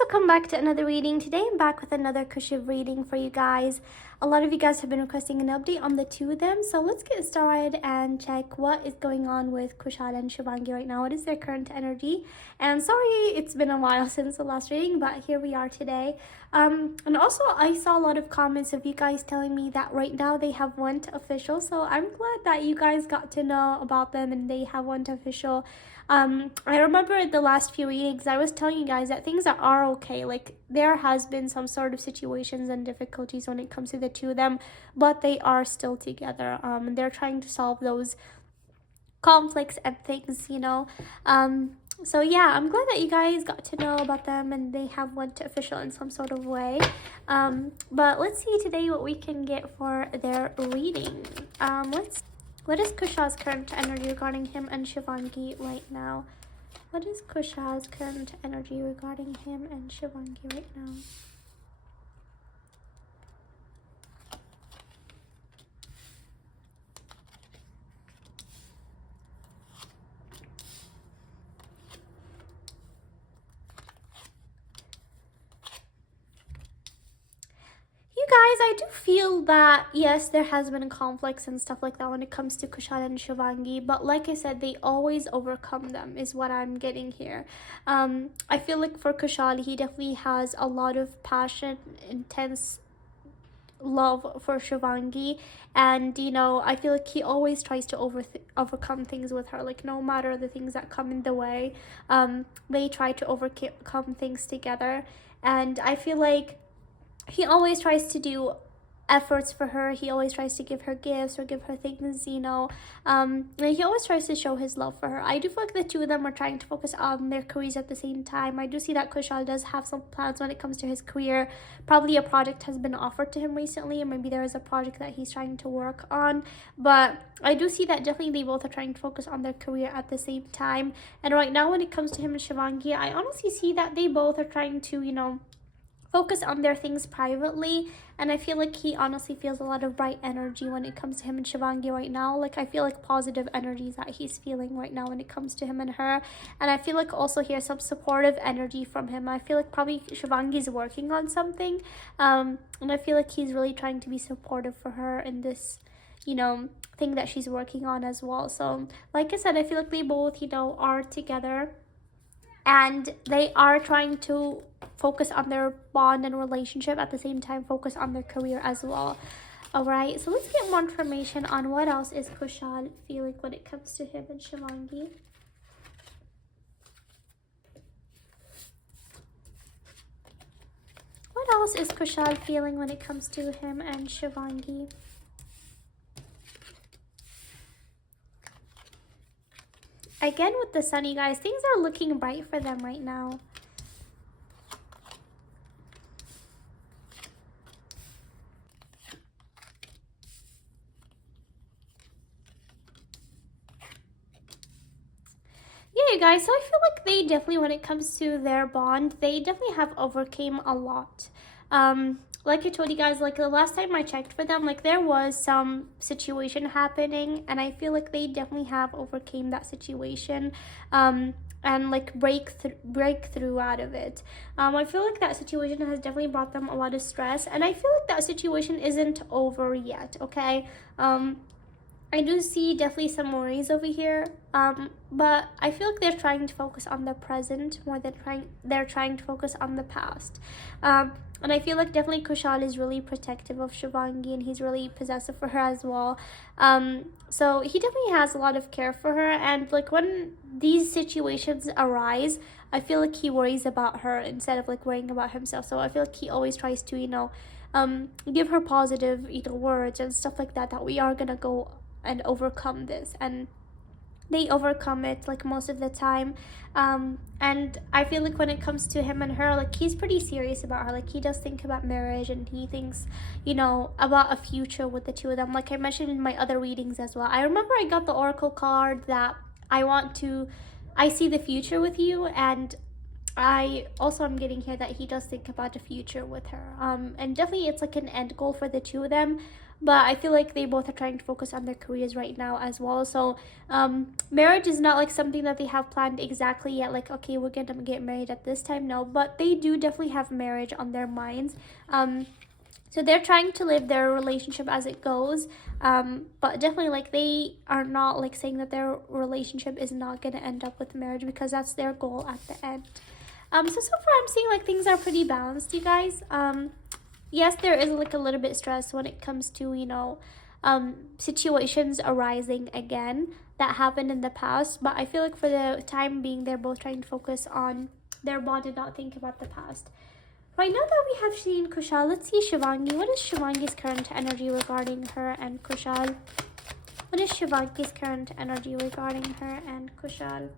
welcome back to another reading. Today I'm back with another Kushiv reading for you guys. A lot of you guys have been requesting an update on the two of them, so let's get started and check what is going on with Kushal and Shivangi right now. What is their current energy? And sorry it's been a while since the last reading, but here we are today. And also I saw a lot of comments of you guys telling me that right now they have went official, so I'm glad that you guys got to know about them and they have went official. I remember the last few readings I was telling you guys that things are okay. Like, there has been some sort of situations and difficulties when it comes to the two of them, but they are still together. And they're trying to solve those conflicts and things, you know. So yeah, I'm glad that you guys got to know about them and they have went official in some sort of way. But let's see today what we can get for their reading. What is Kushal's current energy regarding him and Shivangi right now? What is Kushal's current energy regarding him and Shivangi right now? Guys, I do feel that yes, there has been conflicts and stuff like that when it comes to Kushal and Shivangi, but like I said, they always overcome them is what I'm getting here. I feel like for Kushal, he definitely has a lot of passion, intense love for Shivangi, and you know, I feel like he always tries to overcome things with her. Like, no matter the things that come in the way, they try to overcome things together. And I feel like he always tries to do efforts for her. He always tries to give her gifts or give her things, you know. And he always tries to show his love for her. I do feel like the two of them are trying to focus on their careers at the same time. I do see that Kushal does have some plans when it comes to his career. Probably a project has been offered to him recently, or maybe there is a project that he's trying to work on. But I do see that definitely they both are trying to focus on their career at the same time. And right now when it comes to him and Shivangi, I honestly see that they both are trying to, you know, focus on their things privately. And I feel like he honestly feels a lot of bright energy when it comes to him and Shivangi right now. Like, I feel like positive energies that he's feeling right now when it comes to him and her. And I feel like also here's some supportive energy from him. I feel like probably Shivangi's working on something, and I feel like he's really trying to be supportive for her in this, you know, thing that she's working on as well. So like I said, I feel like they both, you know, are together and they are trying to focus on their bond and relationship, at the same time focus on their career as well. All right, so let's get more information on what else is Kushal feeling when it comes to him and Shivangi. What else is Kushal feeling when it comes to him and Shivangi? Again, with the sun, you guys, things are looking bright for them right now. Yeah, you guys, so I feel like they definitely, when it comes to their bond, they definitely have overcame a lot. Like I told you guys, like the last time I checked for them, like there was some situation happening, and I feel like they definitely have overcame that situation, and like breakthrough out of it. I feel like that situation has definitely brought them a lot of stress, and I feel like that situation isn't over yet. Okay, I do see definitely some worries over here, but I feel like they're trying to focus on the present more than they're trying to focus on the past. And I feel like definitely Kushal is really protective of Shivangi, and he's really possessive for her as well. So he definitely has a lot of care for her, and like when these situations arise, I feel like he worries about her instead of like worrying about himself. So I feel like he always tries to, you know, give her positive, you know, words and stuff like that, that we are gonna go and overcome this, and they overcome it like most of the time. And I feel like when it comes to him and her, like he's pretty serious about her. Like, he does think about marriage, and he thinks, you know, about a future with the two of them, like I mentioned in my other readings as well. I remember I got the oracle card that I see the future with you, and I also am getting here that he does think about the future with her. And definitely it's like an end goal for the two of them. but I feel like they both are trying to focus on their careers right now as well. So marriage is not like something that they have planned exactly yet, like, okay, we're gonna get married at this time. No, but they do definitely have marriage on their minds. So they're trying to live their relationship as it goes, but definitely like they are not like saying that their relationship is not going to end up with marriage, because that's their goal at the end. So far I'm seeing like things are pretty balanced, you guys. Yes, there is like a little bit stress when it comes to, you know, situations arising again that happened in the past, but I feel like for the time being they're both trying to focus on their bond and not think about the past. Right now that we have seen Kushal, let's see Shivangi. What is Shivangi's current energy regarding her and Kushal? What is Shivangi's current energy regarding her and Kushal?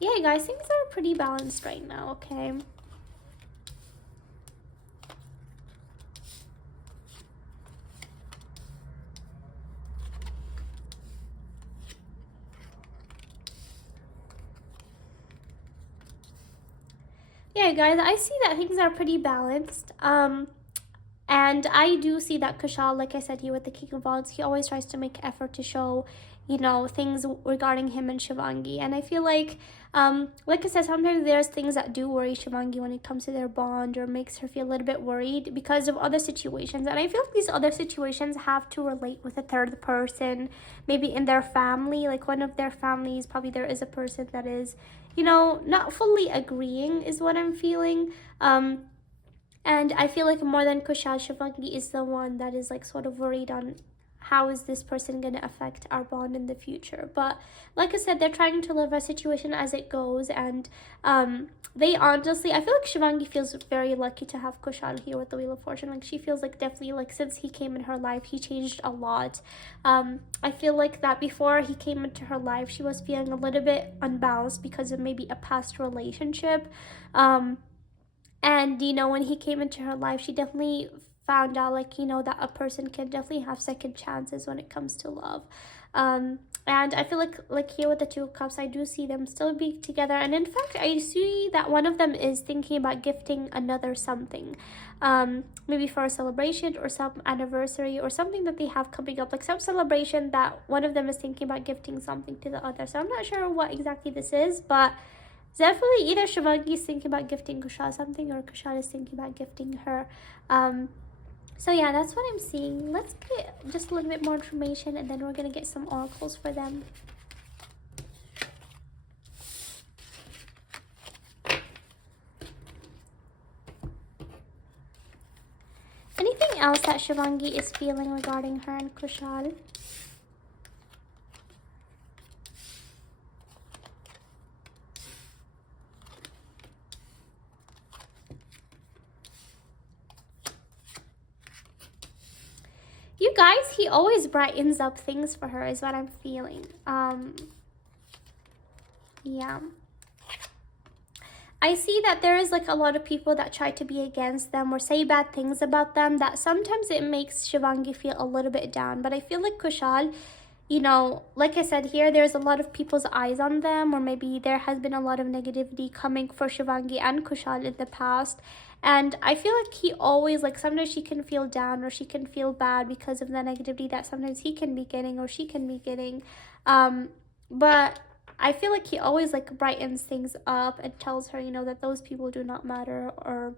Yeah, guys, things are pretty balanced right now, okay? Yeah, guys, I see that things are pretty balanced. And I do see that Kushal, like I said, here with the King of Wands, he always tries to make effort to show, you know, things regarding him and Shivangi. And I feel like I said, sometimes there's things that do worry Shivangi when it comes to their bond, or makes her feel a little bit worried because of other situations. And I feel like these other situations have to relate with a third person, maybe in their family, like one of their families, probably there is a person that is, you know, not fully agreeing, is what I'm feeling. And I feel like more than Kushal, Shivangi is the one that is like sort of worried on how is this person going to affect our bond in the future. But like I said, they're trying to live a situation as it goes. And they honestly, I feel like Shivangi feels very lucky to have Kushal here with the Wheel of Fortune. Like she feels like definitely like since he came in her life, he changed a lot. I feel like that before he came into her life, she was feeling a little bit unbalanced because of maybe a past relationship. And, you know, when he came into her life, she definitely found out, like, you know, that a person can definitely have second chances when it comes to love. And I feel like here with the Two of Cups, I do see them still being together. And in fact, I see that one of them is thinking about gifting another something. Maybe for a celebration or some anniversary or something that they have coming up. Like some celebration that one of them is thinking about gifting something to the other. So I'm not sure what exactly this is, but definitely either Shivangi is thinking about gifting Kushal something, or Kushal is thinking about gifting her. So yeah, that's what I'm seeing. Let's get just a little bit more information, and then we're going to get some oracles for them. Anything else that Shivangi is feeling regarding her and Kushal? You guys, he always brightens up things for her is what I'm feeling. Yeah. I see that there is like a lot of people that try to be against them or say bad things about them, that sometimes it makes Shivangi feel a little bit down. But I feel like Kushal, you know, like I said here, there's a lot of people's eyes on them, or maybe there has been a lot of negativity coming for Shivangi and Kushal in the past. And I feel like he always, like, sometimes she can feel down or she can feel bad because of the negativity that sometimes he can be getting or she can be getting. But I feel like he always, like, brightens things up and tells her, you know, that those people do not matter or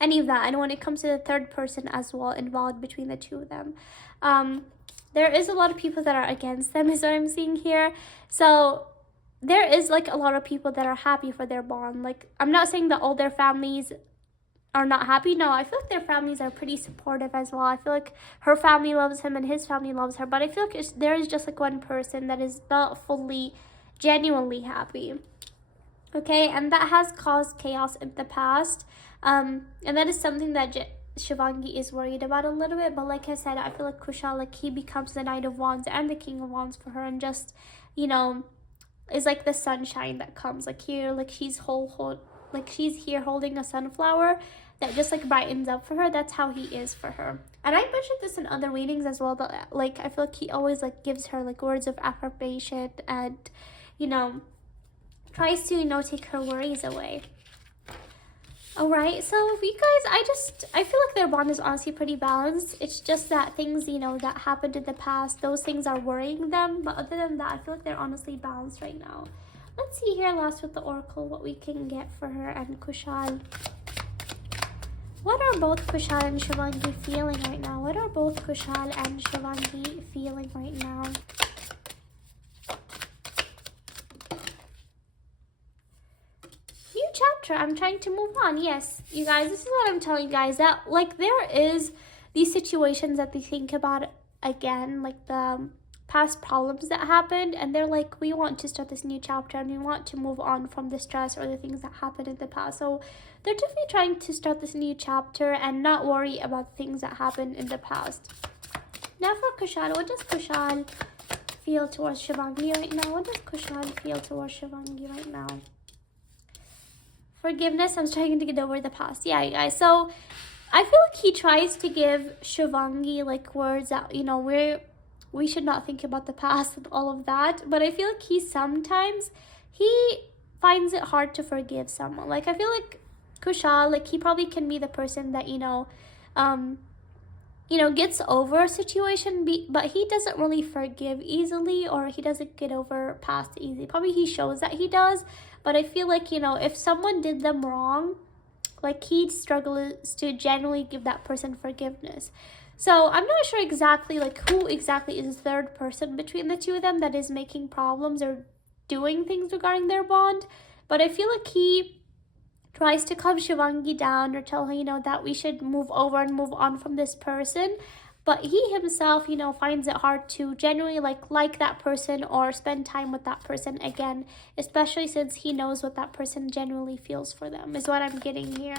any of that. And when it comes to the third person as well involved between the two of them, there is a lot of people that are against them is what I'm seeing here. So there is, like, a lot of people that are happy for their bond. Like, I'm not saying that all their families are not happy. No, I feel like their families are pretty supportive as well. I feel like her family loves him and his family loves her, but I feel like there is just like one person that is not fully genuinely happy, okay? And that has caused chaos in the past, and that is something that Shivangi is worried about a little bit. But like I said, I feel like Kushal, like, he becomes the Knight of Wands and the King of Wands for her, and just, you know, is like the sunshine that comes, like, here, like she's like she's here holding a sunflower that just like brightens up for her. That's how he is for her. And I mentioned this in other readings as well, that like I feel like he always like gives her like words of affirmation and, you know, tries to, you know, take her worries away. All right, so you guys, I feel like their bond is honestly pretty balanced. It's just that things, you know, that happened in the past, those things are worrying them. But other than that, I feel like they're honestly balanced right now. Let's see here last with the Oracle what we can get for her and Kushal. What are both Kushal and Shivangi feeling right now? What are both Kushal and Shivangi feeling right now? New chapter. I'm trying to move on. Yes, you guys, this is what I'm telling you guys. That, like, there is these situations that they think about again, like the past problems that happened, and they're like, we want to start this new chapter and we want to move on from the stress or the things that happened in the past. So they're definitely trying to start this new chapter and not worry about things that happened in the past. Now for Kushal, what does Kushal feel towards Shivangi right now? What does Kushal feel towards Shivangi right now? Forgiveness. I'm trying to get over the past. Yeah, you guys. So I feel like he tries to give Shivangi like words that, you know, we should not think about the past and all of that. But I feel like he finds it hard to forgive someone. Like, I feel like Kushal, like, he probably can be the person that, gets over a situation, but he doesn't really forgive easily, or he doesn't get over past easily. Probably he shows that he does, but I feel like, if someone did them wrong, like, he struggles to genuinely give that person forgiveness. So I'm not sure exactly, like, who exactly is the third person between the two of them that is making problems or doing things regarding their bond. But I feel like he tries to calm Shivangi down or tell her, that we should move over and move on from this person. But he himself, finds it hard to genuinely like that person or spend time with that person again, especially since he knows what that person genuinely feels for them, is what I'm getting here.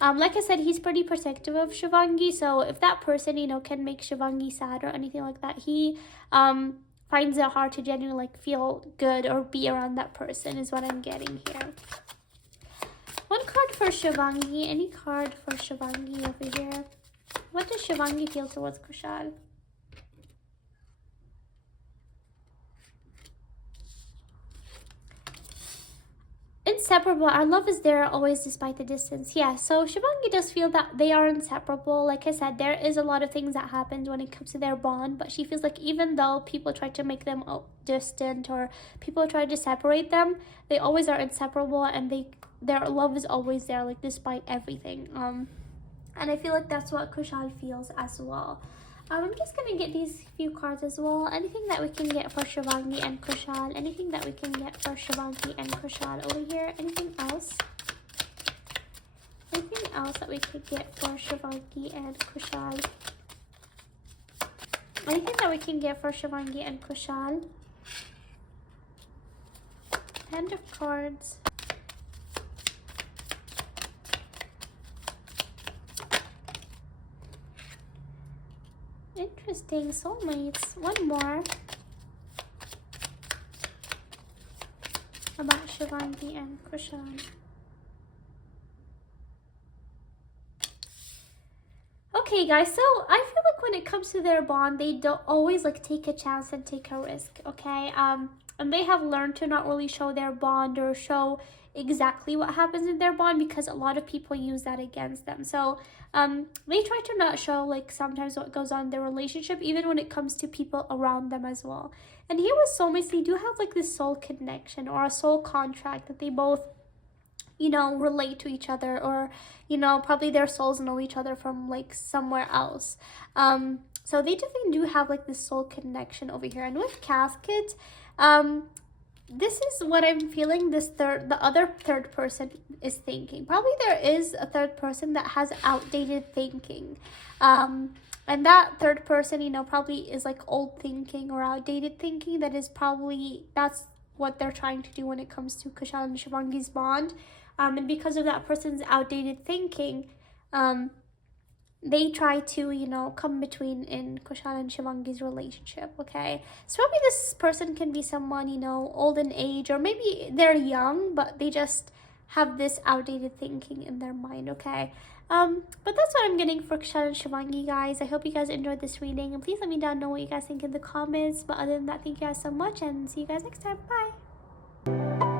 Like I said, he's pretty protective of Shivangi, so if that person, can make Shivangi sad or anything like that, he finds it hard to genuinely feel good or be around that person, is what I'm getting here. One card for Shivangi. Any card for Shivangi over here? What does Shivangi feel towards Kushal? Inseparable. Our love is there always despite the distance. Yeah, so Shivangi does feel that they are inseparable. Like I said, there is a lot of things that happen when it comes to their bond, but she feels like even though people try to make them distant or people try to separate them, they always are inseparable, and their love is always there, like, despite everything. And I feel like that's what Kushal feels as well. I'm just going to get these few cards as well. Anything that we can get for Shivangi and Kushal. Anything that we can get for Shivangi and Kushal over here. Anything else? Anything else that we could get for Shivangi and Kushal? Anything that we can get for Shivangi and Kushal? Hand of cards. Interesting. Soulmates. One more about Shivangi and Kushal. Okay, guys, so I feel like when it comes to their bond, they don't always take a chance and take a risk, okay? And they have learned to not really show their bond or show exactly what happens in their bond, because a lot of people use that against them. So they try to not show sometimes what goes on in their relationship, even when it comes to people around them as well. And here with soulmates, they do have this soul connection or a soul contract that they both relate to each other, or probably their souls know each other from somewhere else. So they definitely do have this soul connection over here. And with caskets, this is what I'm feeling the other third person is thinking. Probably there is a third person that has outdated thinking. And that third person, probably is old thinking or outdated thinking. That's what they're trying to do when it comes to Kushal and Shivangi's bond. And because of that person's outdated thinking, they try to, come between in Kushal and Shivangi's relationship, okay? So probably this person can be someone, old in age, or maybe they're young, but they just have this outdated thinking in their mind, okay? But that's what I'm getting for Kushal and Shivangi, guys. I hope you guys enjoyed this reading, and please let me know what you guys think in the comments. But other than that, thank you guys so much, and see you guys next time. Bye!